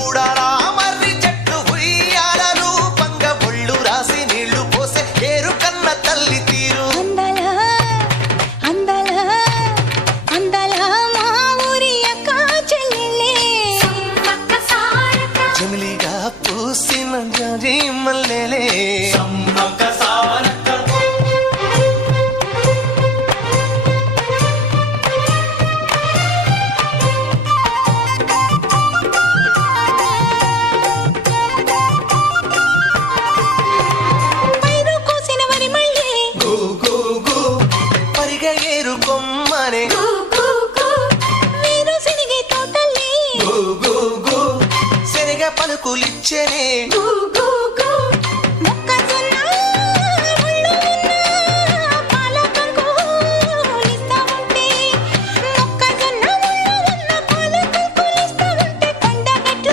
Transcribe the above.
ఊడారా మర్రి చెట్టు ఉయ్యాలలు పంగ ఒళ్ళు రాసి నీళ్లు పోసే ఏరు కన్న తల్లి తీరు అందాల మా ఊరి అక్క చెల్లెలే జమిలిగా పూసిన జాజి మల్లెలే ఏరు కొమ్మనే వీరు సిరిగే తోటలే శనగ పలుకులిచ్చనే